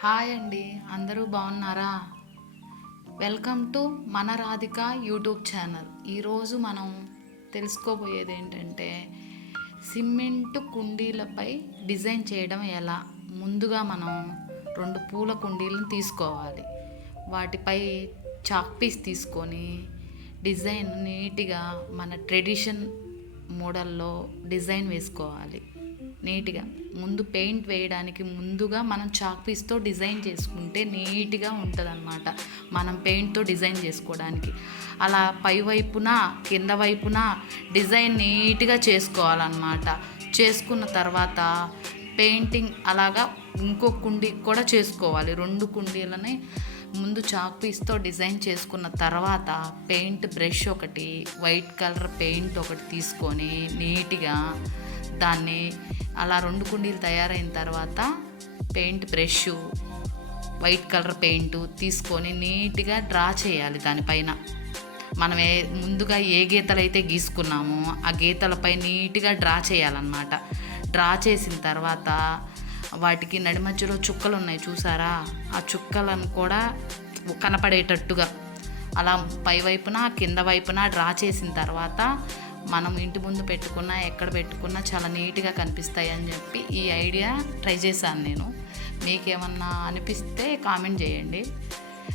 Hi అండి అందరూ బాగున్నారా? వెల్కమ్ టు మన రాధిక యూట్యూబ్ ఛానల్. ఈరోజు మనం తెలుసుకోబోయేది ఏంటంటే సిమెంట్ కుండీలపై డిజైన్ చేయడం ఎలా? ముందుగా మనం రెండు పూల కుండీలను తీసుకోవాలి. వాటిపై చాక్ పీస్ తీసుకొని డిజైన్ నీట్గా మన ట్రెడిషన్ మోడల్లో డిజైన్ వేసుకోవాలి. నీట్గా. ముందు పెయింట్ వేయడానికి ముందుగా మనం చాక్ పీస్తో డిజైన్ చేసుకుంటే నీట్గా ఉంటుంది అనమాట మనం పెయింట్తో డిజైన్ చేసుకోవడానికి. అలా పై వైపున కింద వైపున డిజైన్ నీట్గా చేసుకోవాలన్నమాట. చేసుకున్న తర్వాత పెయింటింగ్ అలాగా ఇంకో కుండీ కూడా చేసుకోవాలి. రెండు కుండీలని ముందు చాక్ పీస్తో డిజైన్ చేసుకున్న తర్వాత పెయింట్ బ్రష్ ఒకటి వైట్ కలర్ పెయింట్ ఒకటి తీసుకొని నీట్గా దాన్ని అలా రెండు కుండీలు తయారైన తర్వాత paint brush white colour paint తీసుకొని నీట్గా డ్రా చేయాలి దానిపైన. మనం ఏ ముందుగా ఏ గీతలు అయితే గీసుకున్నామో ఆ గీతలపై నీట్గా డ్రా చేయాలన్నమాట. డ్రా చేసిన తర్వాత వాటికి నడి మధ్యలో చుక్కలు ఉన్నాయి చూసారా? ఆ చుక్కలను కూడా కనపడేటట్టుగా అలా పై వైపున కింద వైపున డ్రా చేసిన తర్వాత మనం ఇంటి ముందు పెట్టుకున్నా ఎక్కడ పెట్టుకున్నా చాలా నీట్గా కనిపిస్తాయి అని చెప్పి ఈ ఐడియా ట్రై చేశాను నేను. మీకేమన్నా అనిపిస్తే కామెంట్ చేయండి.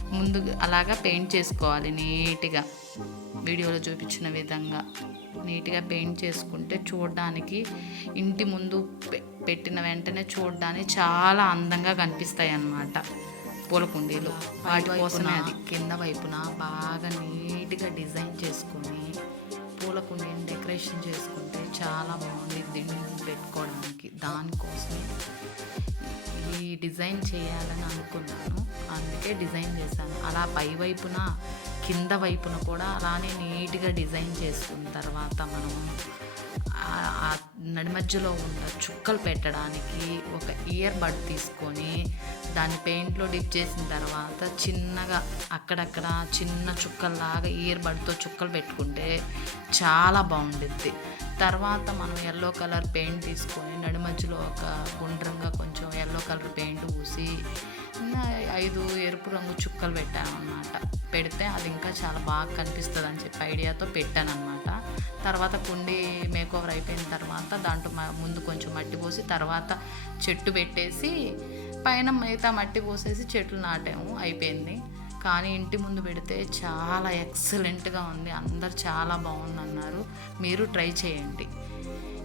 ముందు అలాగా పెయింట్ చేసుకోవాలి నీట్గా. వీడియోలో చూపించిన విధంగా నీట్గా పెయింట్ చేసుకుంటే చూడడానికి ఇంటి ముందు పెట్టిన వెంటనే చూడడానికి చాలా అందంగా కనిపిస్తాయి అన్నమాట పూల కుండీలు. వాటి కోసమే అది. కింద వైపున బాగా నీట్గా డిజైన్ చేసుకొని పూల కుండీని డెకరేషన్ చేసుకుంటే చాలా బాగుంది దిండు పెట్టుకోవడానికి దానికోసమే ఈ డిజైన్ చేయాలని అనుకున్నాను. అందుకే డిజైన్ చేశాను. అలా పై వైపున కింద వైపున కూడా అలానే నీట్గా డిజైన్ చేసుకున్న తర్వాత మనం నడిమధ్యలో నడి మధ్యలో ఉన్న చుక్కలు పెట్టడానికి ఒక ఇయర్ బడ్ తీసుకొని దాన్ని పెయింట్లో డిప్ చేసిన తర్వాత చిన్నగా అక్కడక్కడ చిన్న చుక్కల్లాగా ఇయర్ బడ్తో చుక్కలు పెట్టుకుంటే చాలా బాగుండుద్ది. తర్వాత మనం ఎల్లో కలర్ పెయింట్ తీసుకొని నడి మధ్యలో ఒక గుండ్రంగా కొంచెం ఎల్లో కలర్ పెయింట్ పూసి ఐదు ఎరుపు రంగు చుక్కలు పెట్టాను అనమాట పెడితే అది ఇంకా చాలా బాగా కనిపిస్తుంది అని చెప్పి ఐడియాతో పెట్టాను అనమాట తర్వాత కుండి మేకోవర్ అయిపోయిన తర్వాత దాంట్లో ముందు కొంచెం మట్టి పోసి తర్వాత చెట్టు పెట్టేసి పైన మిగతా మట్టి పోసేసి చెట్లు నాటాము అయిపోయింది. కానీ ఇంటి ముందు పెడితే చాలా ఎక్సలెంట్గా ఉంది. అందరు చాలా బాగుంది అన్నారు మీరు ట్రై చేయండి.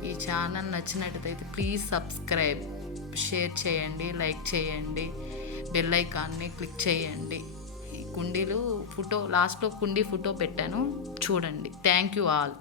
ఈ ఛానల్ నచ్చినట్టయితే ప్లీజ్ సబ్స్క్రైబ్ షేర్ చేయండి లైక్ చేయండి. బెల్ ఐకాన్ని క్లిక్ చేయండి. ఈ కుండీలు ఫోటో లాస్ట్లో కుండీ ఫోటో పెట్టాను. చూడండి. Thank you all.